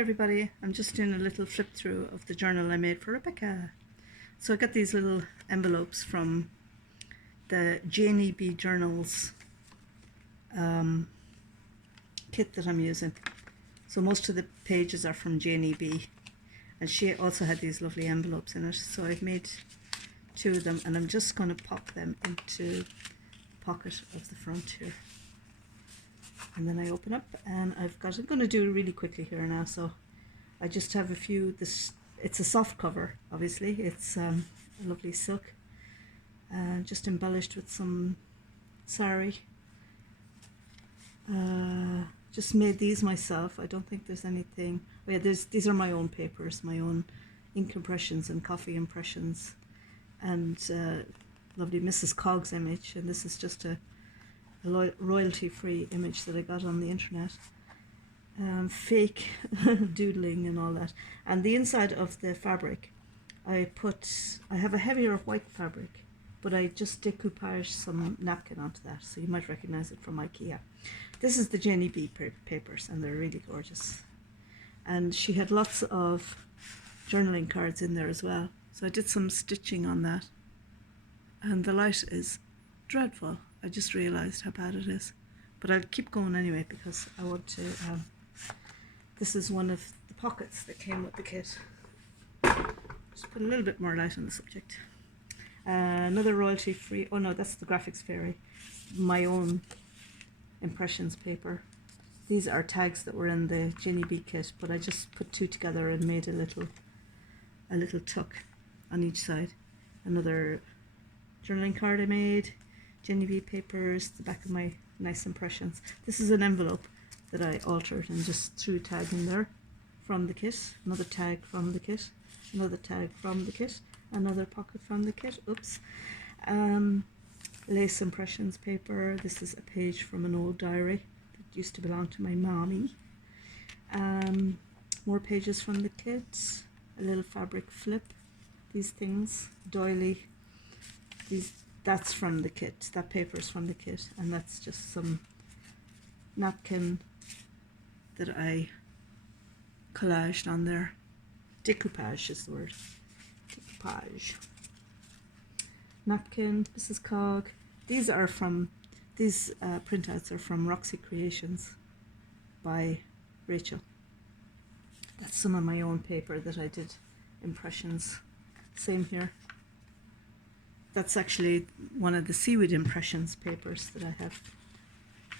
everybody, I'm just doing a little flip through of the journal I made for Rebecca. So I got these little envelopes from the Janie B journals kit that I'm using. So most of the pages are from Janie B, and she also had these lovely envelopes in it. So I've made two of them, and I'm just going to pop them into the pocket of the front here. And then I open up, and I'm going to do it really quickly here now. So I just have a few. It's a soft cover, obviously. It's a lovely silk, just embellished with some sari. Just made these myself. I don't think there's anything. Oh yeah, these are my own papers, my own ink impressions and coffee impressions, and lovely Mrs. Cog's image. And this is just a royalty-free image that I got on the internet. Fake doodling and all that. And the inside of the fabric, I have a heavier white fabric, but I just decoupaged some napkin onto that, so you might recognize it from IKEA. This is the Jenny B papers, and they're really gorgeous. And she had lots of journaling cards in there as well, so I did some stitching on that. And the light is dreadful. I just realized how bad it is, but I'll keep going anyway because I want to. This is one of the pockets that came with the kit. Just put a little bit more light on the subject. Another royalty free. Oh no, that's the Graphics Fairy. My own impressions paper. These are tags that were in the Jenny B kit, but I just put two together and made a little tuck on each side. Another journaling card I made. Jenny B papers, the back of my nice impressions. This is an envelope that I altered and just threw a tag in there from the kit. Another tag from the kit. Another tag from the kit. Another pocket from the kit. Oops. Lace impressions paper. This is a page from an old diary that used to belong to my mommy. More pages from the kit. A little fabric flip. These things. Doily. That's from the kit. That paper is from the kit, and that's just some napkin that I collaged on there. Decoupage is the word. Decoupage. Napkin, Mrs. Cog. These printouts are from Roxy Creations by Rachel. That's some of my own paper that I did impressions. Same here. That's actually one of the seaweed impressions papers that I have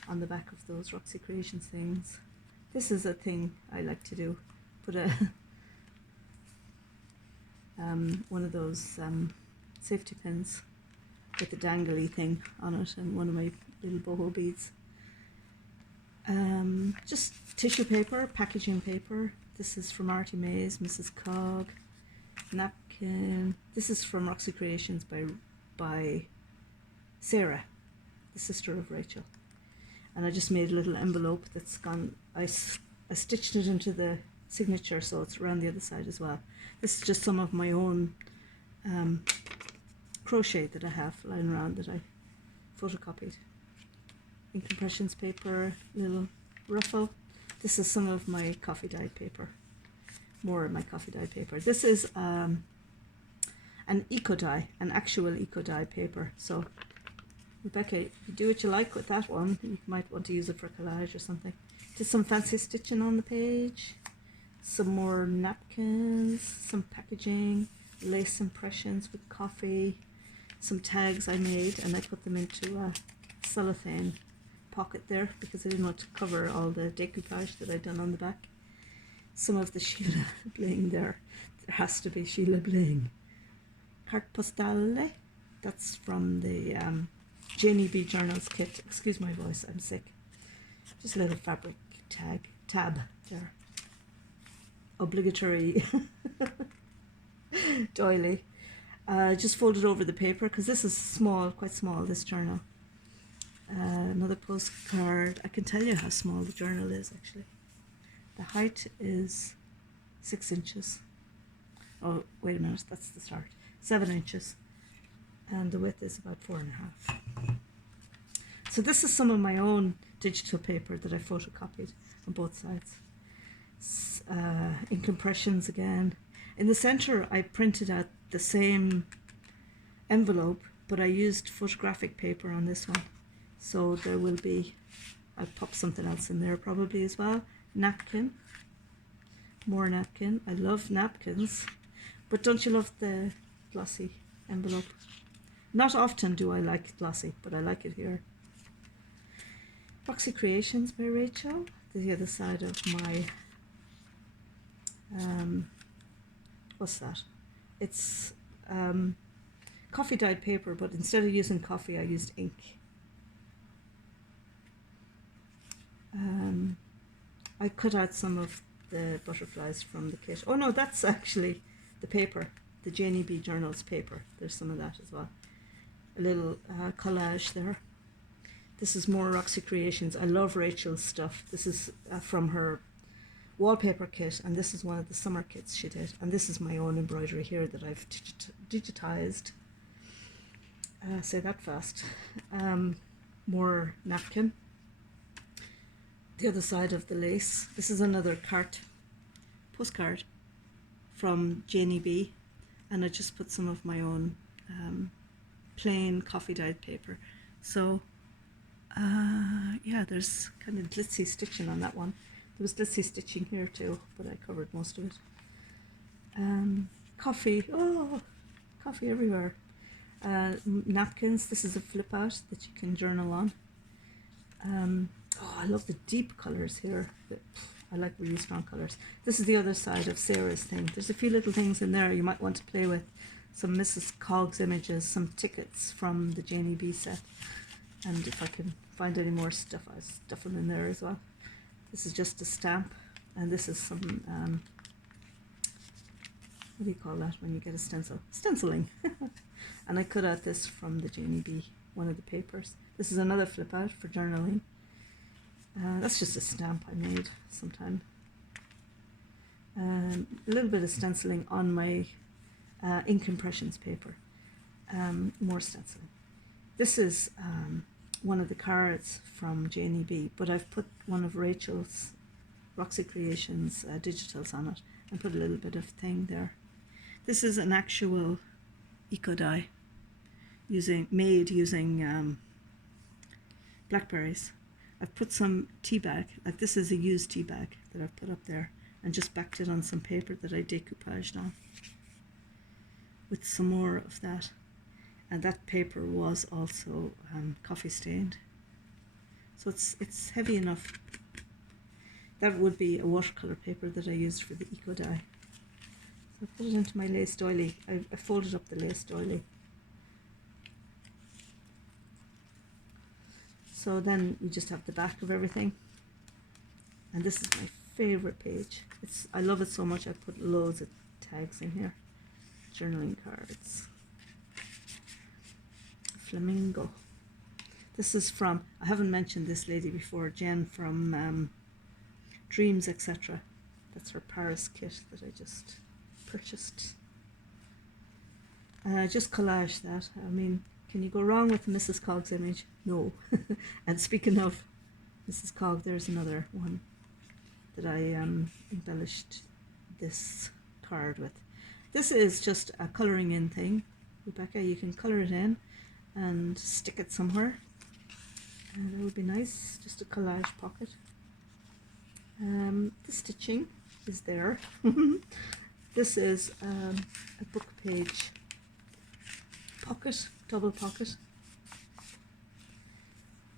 on the back of those Roxy Creations things. This is a thing I like to do. Put one of those safety pins with a dangly thing on it, and one of my little boho beads. Just tissue paper, packaging paper. This is from Artie Mays, Mrs. Cog. Napkin. This is from Roxy Creations by Sarah, the sister of Rachel. And I just made a little envelope that's gone. I stitched it into the signature, so it's around the other side as well. This is just some of my own crochet that I have lying around that I photocopied. Ink impressions paper, little ruffle. This is some of my coffee dyed paper. More of my coffee dye paper. This is an eco dye, an actual eco dye paper. So Rebecca, you do what you like with that one. You might want to use it for collage or something. Just some fancy stitching on the page. Some more napkins, some packaging, lace impressions with coffee, some tags I made, and I put them into a cellophane pocket there because I didn't want to cover all the decoupage that I'd done on the back. Some of the Sheila bling there. There has to be Sheila bling. Carte postale. That's from the Janie B journals kit. Excuse my voice, I'm sick. Just a little fabric tab there. Obligatory doily. Just folded over the paper because this is small, quite small, this journal. Another postcard. I can tell you how small the journal is actually. The height is 6 inches. Oh, wait a minute, that's the start. 7 inches. And the width is about 4.5. So this is some of my own digital paper that I photocopied on both sides. ink impressions again. In the center, I printed out the same envelope, but I used photographic paper on this one. So there will be, I'll pop something else in there probably as well. Napkin, more napkin. I love napkins, but don't you love the glossy envelope? Not often do I like glossy, but I like it here. Fuchsia Creations by Rachel. The other side of my, what's that? It's coffee dyed paper, but instead of using coffee, I used ink. I cut out some of the butterflies from the kit. Oh no, that's actually the paper, the Janie B Journals paper. There's some of that as well. A little collage there. This is more Roxy Creations. I love Rachel's stuff. This is from her wallpaper kit, and this is one of the summer kits she did. And this is my own embroidery here that I've digitized. Say that fast. More napkin. The other side of the lace. This is another postcard from Janie B, and I just put some of my own plain coffee dyed paper. So yeah, there's kind of glitzy stitching on that one. There was glitzy stitching here too, but I covered most of it. Coffee, oh, coffee everywhere. Napkins, this is a flip out that you can journal on. Oh, I love the deep colours here. I like really strong colours. This is the other side of Sarah's thing. There's a few little things in there you might want to play with. Some Mrs. Coggs images, some tickets from the Janie B set. And if I can find any more stuff, I'll stuff them in there as well. This is just a stamp, and this is some, what do you call that when you get a stencil? Stenciling. And I cut out this from the Janie B, one of the papers. This is another flip out for journaling. That's just a stamp I made sometime. A little bit of stenciling on my ink impressions paper. More stenciling. This is one of the cards from Janie B, but I've put one of Rachel's Roxy Creations digitals on it and put a little bit of thing there. This is an actual eco dye made using blackberries. I've put some tea bag, like this is a used tea bag that I've put up there, and just backed it on some paper that I decoupaged on with some more of that. And that paper was also coffee stained. So it's heavy enough. That would be a watercolor paper that I used for the eco dye. So I put it into my lace doily. I folded up the lace doily. So then you just have the back of everything. And this is my favorite page. I love it so much I put loads of tags in here. Journaling cards. Flamingo. This is from, I haven't mentioned this lady before, Jen from Dreams, etc. That's her Paris kit that I just purchased. And I just collaged that. I mean, can you go wrong with the Mrs. Coggs image? No. And speaking of Mrs. Cogg, there's another one that I embellished this card with. This is just a colouring in thing. Rebecca, you can colour it in and stick it somewhere. And that would be nice, just a collage pocket. The stitching is there. This is a book page pocket, double pocket.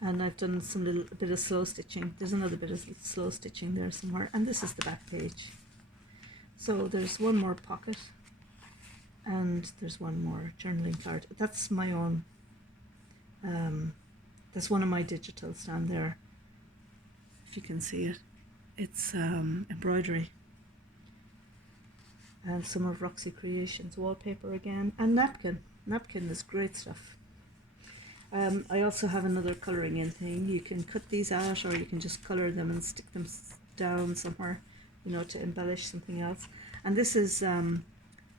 And I've done a bit of slow stitching. There's another bit of slow stitching there somewhere. And this is the back page. So there's one more pocket. And there's one more journaling card. That's my own. That's one of my digitals down there. If you can see it. It's embroidery. And some of Roxy Creations wallpaper again. And napkin. Napkin is great stuff. I also have another colouring in thing. You can cut these out, or you can just colour them and stick them down somewhere, you know, to embellish something else. And this is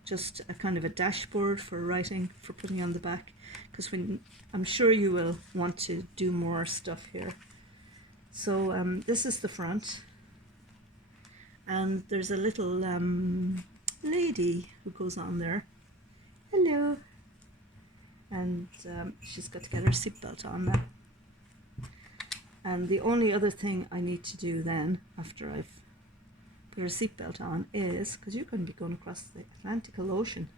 just a kind of a dashboard for writing, for putting on the back, because I'm sure you will want to do more stuff here. So this is the front, And there's a little lady who goes on there. Hello. And she's got to get her seatbelt on now. And the only other thing I need to do then, after I've put her seatbelt on, is, because you're going to be going across the Atlantic Ocean,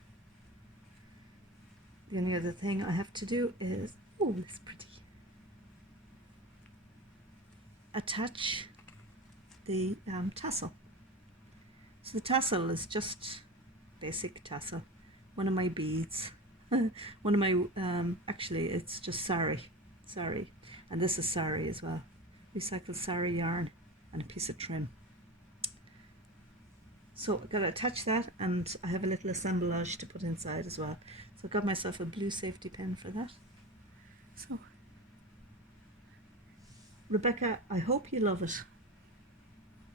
the only other thing I have to do is, oh, it's pretty, attach the tassel. So the tassel is just basic tassel, one of my beads, one of my, actually it's just sari, and this is sari as well, recycled sari yarn and a piece of trim. So I've got to attach that, and I have a little assemblage to put inside as well. So I got myself a blue safety pin for that. So Rebecca, I hope you love it.